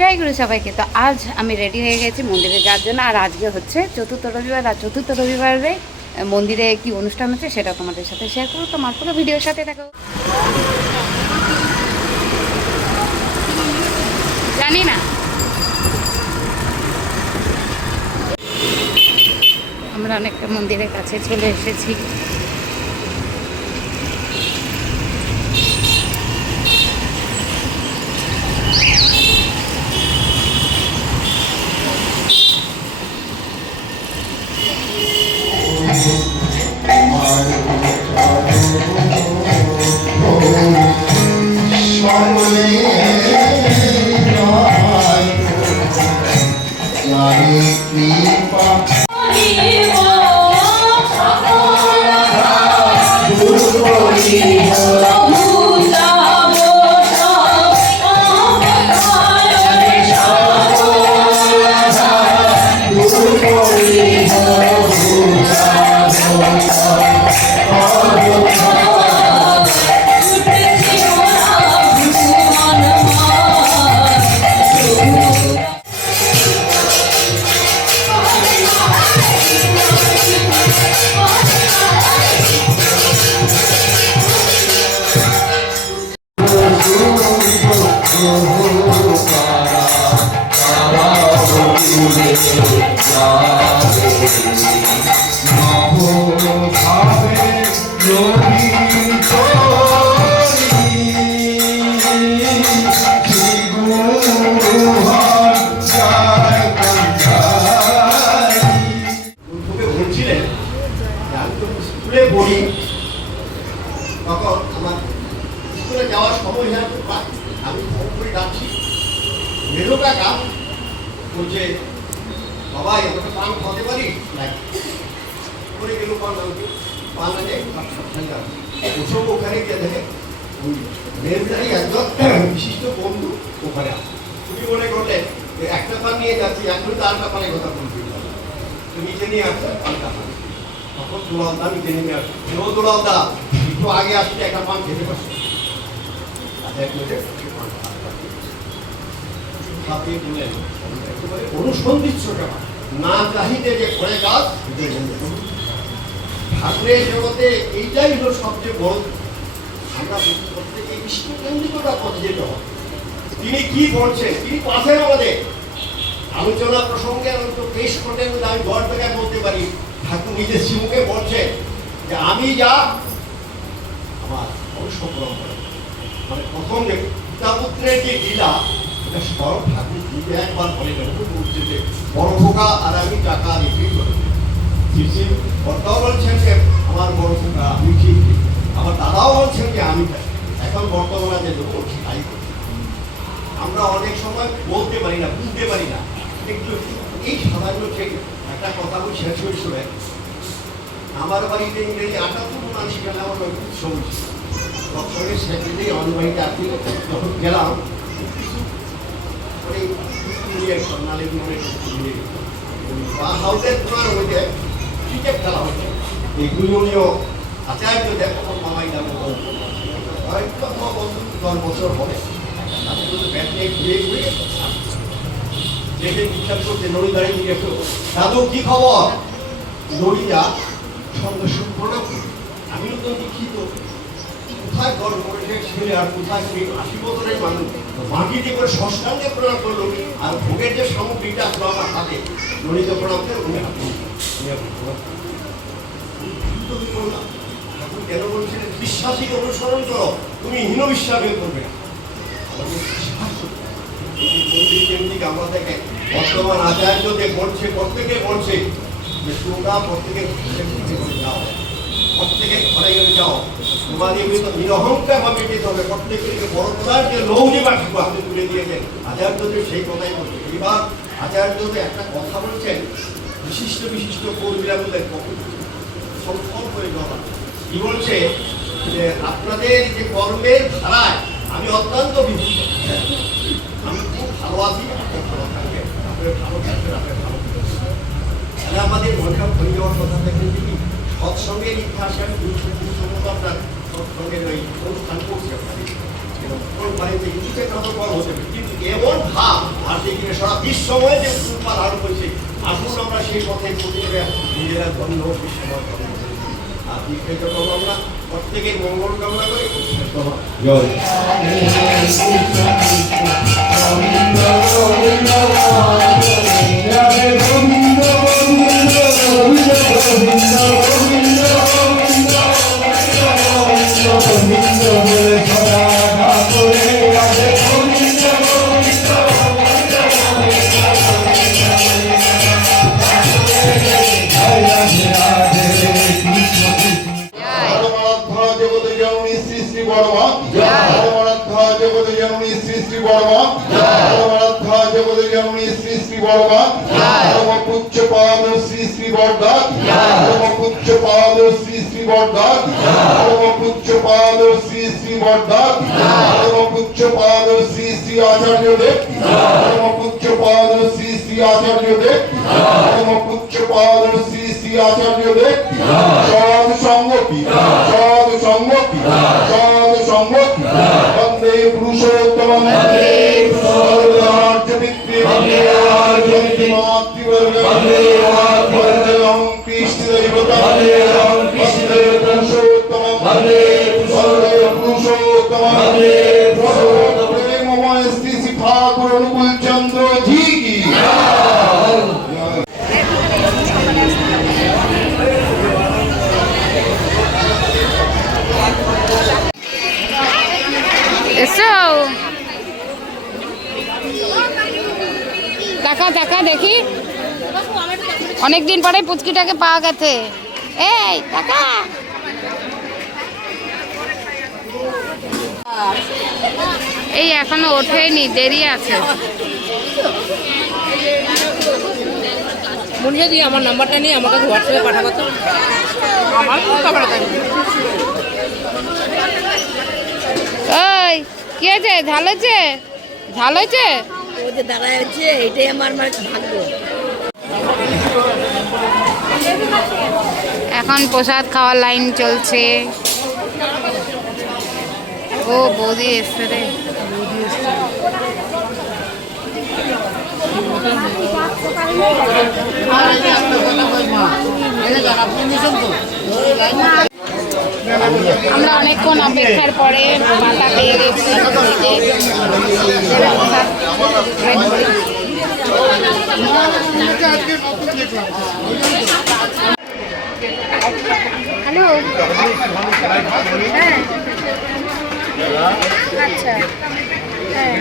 জয় গুরু সবাইকে। তো আজ আমি রেডি হয়ে গেছি মন্দিরে যাওয়ার জন্য। আর আজকে হচ্ছে চতুর্থ রবিবার, আর চতুর্থ রবিবারে মন্দিরে কি অনুষ্ঠান হচ্ছে সেটা তোমাদের সাথে শেয়ার করবো। তোমার পুরো ভিডিওর সাথে থাকো। জানি না, আমরা অনেকটা মন্দিরের কাছে চলে এসেছি। স্কুলে পড়ি তখন আমার স্কুলে যাওয়ার সময় আমি ফোন করে ডাকছি মেরো কাকা বলছে বাবা আমাকে পান খাওয়াতে পারি করে গেল পান আনে ওসব ওখানে গিয়ে দেখে ওই মেয়েটাই একজন বিশিষ্ট বন্ধু ওখানে আছে। তুমি মনে করলে একটা পান নিয়ে যাচ্ছি এখন তো আরেকটা পানের কথা বলছি তুমি নিচে নিয়ে আসছো পানটা পান তখন দুলালদা নিচে নেমে আসছে দুলালদা একটু আগে আসছে একটা পান খেতে পারছে অনুসন্ধিচ্ছ না চাহিদে যে করে কাজ ঠাকুরের জগতে এইটাই হলো সবচেয়ে বড়। আমরা প্রত্যেকে বিষ্ণুকেন্দ্রিকতা পথে যেতে হবে। তিনি কি বলছেন, তিনি পাশের আমাদের আলোচনা প্রসঙ্গে বেশ ঘটের মধ্যে আমি 10 টাকায় বলতে পারি ঠাকুর নিজের শিবকে বলছেন যে আমি যা আমার বংশ পরম্পরা মানে প্রথম যে পিতাপুত্রের যে লীলা এটা সব ঠাকুর নিজে একবার বলে গেল যে বড় খোকা আর আমি টাকা রেখেই করি। বড়টাও বলছেন যে আমার বড় খোকা আমি ঠিক, আমার দাদাও বলছেন যে আমি এখন বর্তমানে যে লোক তাই করি। আমরা অনেক সময় বলতে পারি না, বুঝতে পারি না, কিন্তু এই সাধারণ একটা কথা বলি শেষ হয়ে শুনে আমার বাড়িতে ইংরেজি 78 মানুষ গেলে আমার সবুজ সঙ্গে সেখানে আমাদের বাড়িতে আসছিল যখন গেলাম স্বর্ণালী হাউসের তোমার মধ্যে ক্রিকেট খেলা হচ্ছে এই দুজনীয় আচার্য দেখো মামাই নামে বন্ধু 10 বছর হবে তাদের কিন্তু ব্যাট নিয়ে ঘুরে ঘুরে দেখে বিশ্বাস করছে নড়ি দাঁড়িয়ে জিজ্ঞেস দাদু কি খবর? নড়িয়া সঙ্গে প্রণাম করি আমি তো দীক্ষিত কোথায় গর্ব করেছে ছেলে আর কোথায় 80 বছরের মানুষ মাটিতে করে ষষ্ঠাঙ্গে প্রণাম করলো আর ভোগের যে সামগ্রীটা আসলো আমার হাতে নড়িতে প্রণাম করে উনি হাতে ঠাকুর কেন বলছিলেন বিশ্বাসীকে অনুসরণ করো, তুমি হীন বিশ্বাসে করবে না। আমাদের বিশ্বাস মন্দির কেন্দ্রিক আমরা দেখে বর্তমান আচার্যদের বলছে প্রত্যেকে বলছে যে তোমরা প্রত্যেকের যাও, প্রত্যেকের ঘরে ঘরে যাও, তোমাদের নিরহংকার ভাবে যেতে হবে, প্রত্যেককে বড় প্রধান যে লৌনি বাটিকু আপনি তুলে দিয়েছেন আচার্যদের সেই কথাই বলছে। এবার আচার্যদের একটা কথা বলছেন বিশিষ্ট বিশিষ্ট কর্মীরাগুলোর সংকল্প করে দেওয়া কি বলছে যে আপনাদের যে কর্মের ধারায় আমি অত্যন্ত বিভূত, আমি খুব ভালো আছি, ভালো থাকবে, আপনার ভালো থাকবে, আপনার ভালো তাহলে আমাদের মনটা ভরে যাওয়ার কথা দেখেন কি সৎসঙ্গের ইতিহাসে আমি আপনার সৎসঙ্গের ওই অনুষ্ঠান করছি আপনাদের বাড়িতে ইচ্ছে কত বড় হতে কিন্তু এমন ভাব ভারতীয় কিনে সারা বিশ্বময় যে রূপা ধারণ করেছে, আসুন আমরা সেই পথে প্রতিটা নিজেরা ধন্য বিশ্বময় করবো। আর বিখ্যাত করবো আমরা প্রত্যেকের মঙ্গল কামনা করি। জয় দেখা দেখা দেখি, অনেকদিন পরে পুচকিটাকে পাওয়া গেছে। এই দেখা, এই এখনো ওঠেনি, দেরি আছে। মনে দিয়ে আমার নাম্বারটা নিয়ে আমার কাছে হোয়াটসঅ্যাপে পাঠাবো তো। আমার খাবার ওই কি হয়েছে? ঝাল হয়েছে? ঝাল হয়েছে? ওই যে দাঁড়ায় হচ্ছে, এটাই আমার ভাগ্য। এখন প্রসাদ খাওয়ার লাইন চলছে। ও বৌদি এসছে রে। আমরা অনেকক্ষণ অপেক্ষার পরে মাথা পেয়ে গেছি। হ্যালো, হ্যাঁ আচ্ছা, হ্যাঁ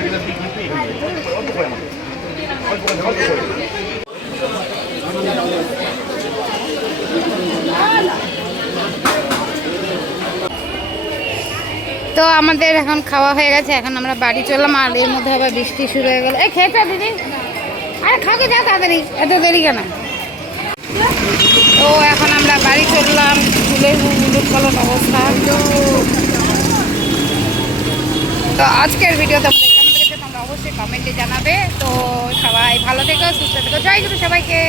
তো আমাদের এখন খাওয়া হয়ে গেছে, এখন আমরা বাড়ি চললাম। আর এর মধ্যে আবার বৃষ্টি শুরু হয়ে গেল। এই খেয়েছো দিদি? আরে খাওকে যা তাড়াতাড়ি, এত দেরি কেন? তো এখন আমরা বাড়ি চললাম। চুলের উলুট পালন অবস্থা। তো আজকের ভিডিও তোমাদের কেমন লেগেছে তোমরা অবশ্যই কমেন্টে জানাবে। তো সবাই ভালো থেকো, সুস্থ থেকো। জয় গুরু সবাইকে।